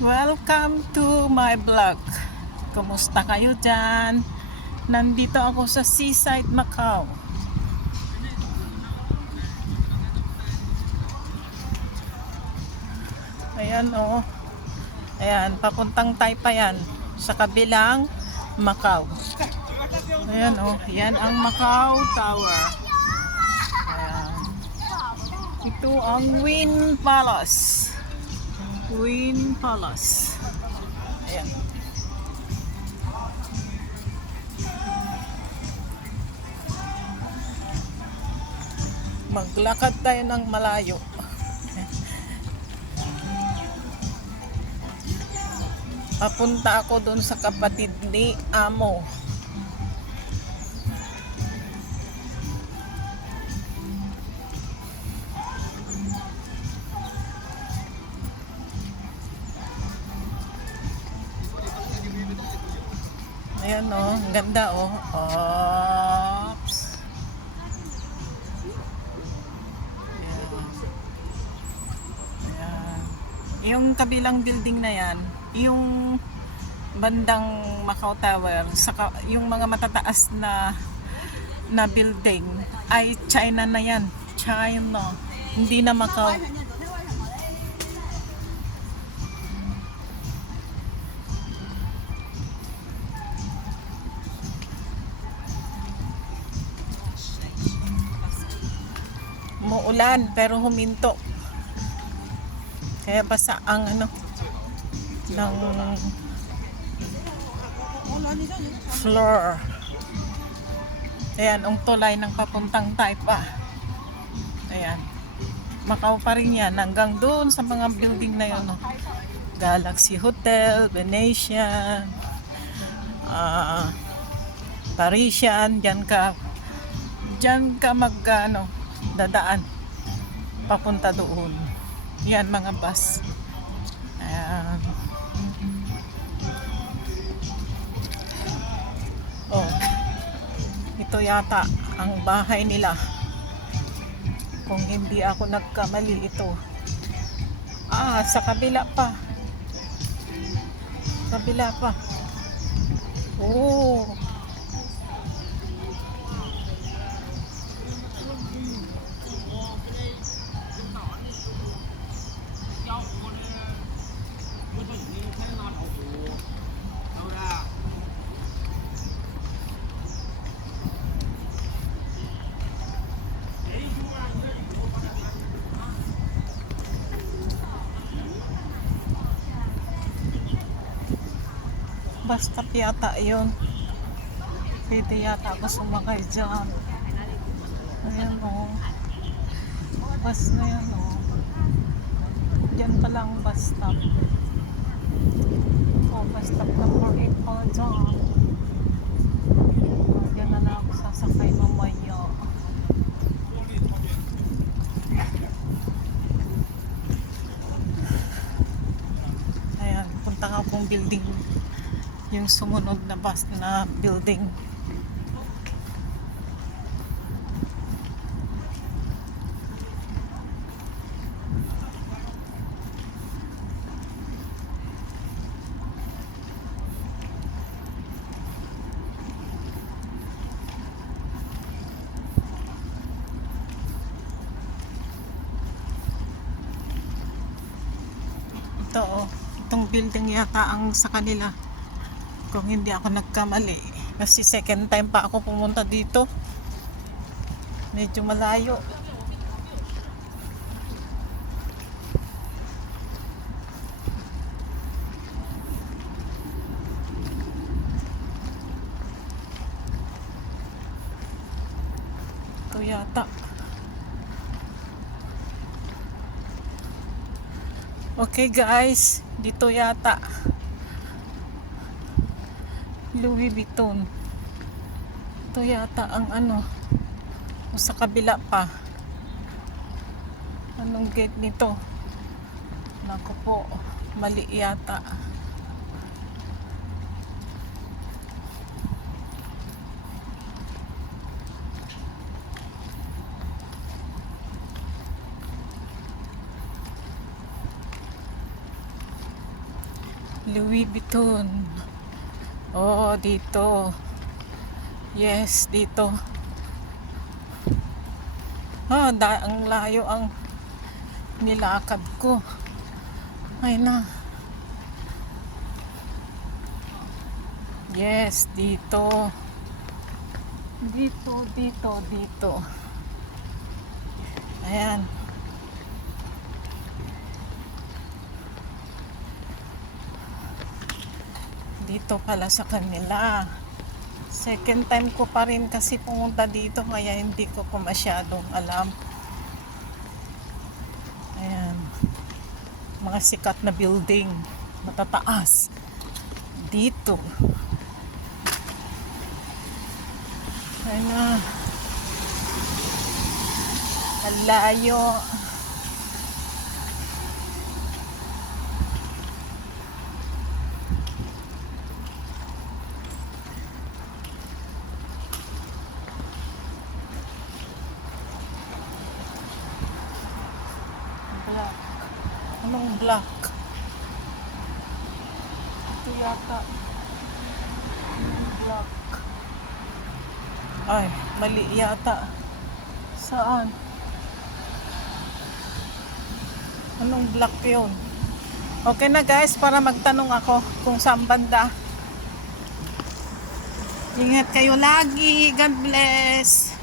Welcome to my vlog. Kumusta kayo dyan? Nandito ako sa Seaside, Macau. Ayan o. Ayan, papuntang Taypayan sa kabilang Macau. Ayan o. Yan ang Macau Tower. Ayan. Ito ang Wynn Palace. Wynn Palace. Ayan. Maglakad tayo ng malayo. Papunta ako doon sa kapatid ni Amo. Ayan o, ang ganda o. Oops. Ayan. Yung kabilang building na yan, yung bandang Macau Tower, saka yung mga matataas na building ay China na yan. China. Hindi na Macau. Muulan pero huminto. Kaya basa ang ng floor. Ayan, ang tulay ng papuntang Taypa. Ayan. Macau pa rin yan hanggang doon sa mga building na yun. Galaxy Hotel, Venetian, Parisian, dyan ka dadaan papunta doon. Yan mga bus. Ayan. Oh, ito yata ang bahay nila. Kung hindi ako nagkamali, ito. Sa kabila pa. Kabila pa. Oh. Basta yata yun. Pwede yata ako sumakay dyan. Ayan o. Bus na yan o. Dyan pa lang bus stop. Bus stop number 8 pala dyan. Dyan na lang ako sasakay mamaya. Ayan, punta nga akong building. Yung sumunod na bus na building. Ito oh, itong building yata ang sa kanila. Kung hindi ako nagkamali. Kasi second time pa ako pumunta dito. Medyo malayo. Ito yata. Okay guys, dito yata. Louis Vuitton. Ito yata ang sa kabila pa. Anong gate nito? Naku po, mali yata. Louis Vuitton. Oh, dito. Yes, dito. Oh, ang layo ang nilakad ko. Ay na. Yes, dito. Dito. Ayan. Dito pala sa kanila. Second time ko pa rin kasi pumunta dito kaya hindi ko pa masyadong alam. Ayan. Mga sikat na building. Matataas. Dito. Ayan na. Ang layo. Black. Anong black? Ito yata. Black. Ay, mali yata. Saan? Anong black yun? Okay na guys, para magtanong ako kung saan banda. Ingat kayo lagi. God bless.